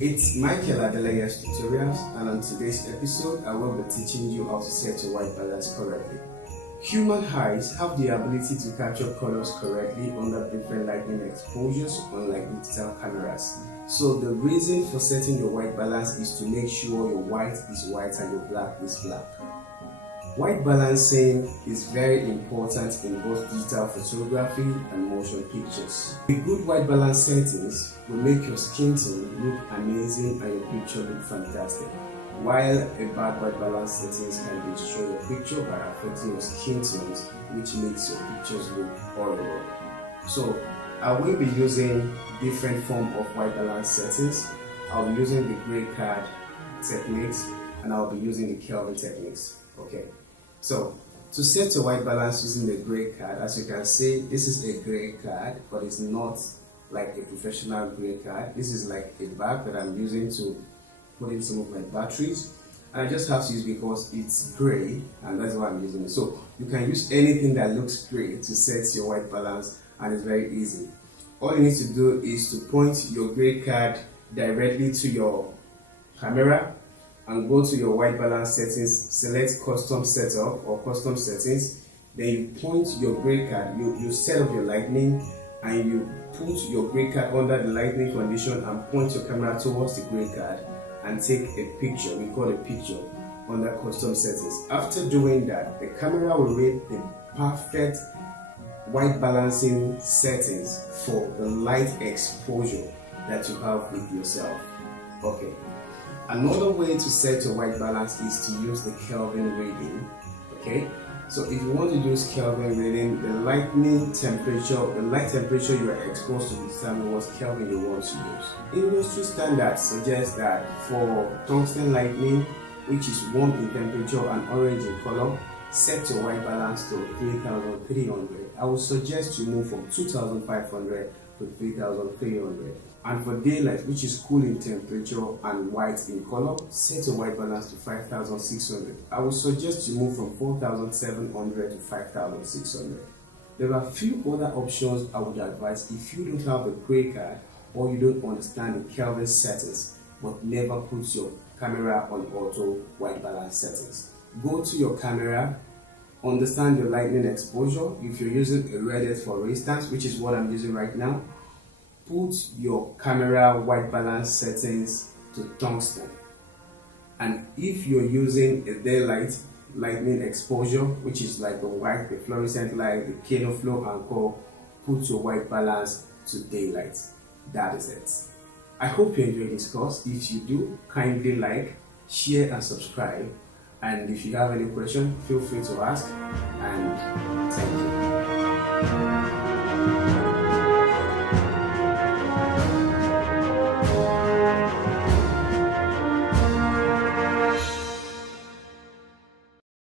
It's Michael Adelaya's tutorials, and on today's episode I will be teaching you how to set your white balance correctly. Human eyes have the ability to capture colors correctly under different lighting exposures, unlike digital cameras. So the reason for setting your white balance is to make sure your white is white and your black is black. White balancing is very important in both digital photography and motion pictures. A good white balance settings will make your skin tone look amazing and your picture look fantastic, while a bad white balance settings can destroy your picture by affecting your skin tones, which makes your pictures look horrible. So I will be using different form of white balance settings. I'll be using the gray card techniques and I'll be using the Kelvin techniques. Okay, so to set your white balance using the gray card, as you can see, this is a gray card, but it's not like a professional gray card. This is like a bag that I'm using to put in some of my batteries, and I just have to use because it's gray and that's why I'm using it. So you can use anything that looks gray to set your white balance, and it's very easy. All you need to do is to point your gray card directly to your camera and go to your white balance settings, select custom setup or custom settings, then you point your gray card, you set up your lightning and you put your gray card under the lightning condition and point your camera towards the gray card and take a picture. We call a picture under custom settings. After doing that, the camera will read the perfect white balancing settings for the light exposure that you have with yourself. Okay. Another way to set your white balance is to use the Kelvin reading. Okay, so if you want to use Kelvin reading, the light temperature you are exposed to determine what Kelvin you want to use. Industry standards suggest that for tungsten lightning, which is warm in temperature and orange in color, set your white balance to 3300. I would suggest you move from 2500 to 3300. And for daylight, which is cool in temperature and white in color, set your white balance to 5600. I would suggest you move from 4700 to 5600. There are a few other options I would advise if you don't have a gray card or you don't understand the Kelvin settings but never put your camera on auto white balance settings. Go to your camera, understand your lightning exposure. If you're using a Red for instance, which is what I'm using right now, put your camera white balance settings to tungsten. And if you're using a daylight lightning exposure, which is like the white, the fluorescent light, the Kano flow and co, put your white balance to daylight. That is it. I hope you enjoyed this course. If you do, kindly like, share and subscribe. And if you have any question, feel free to ask. And thank you.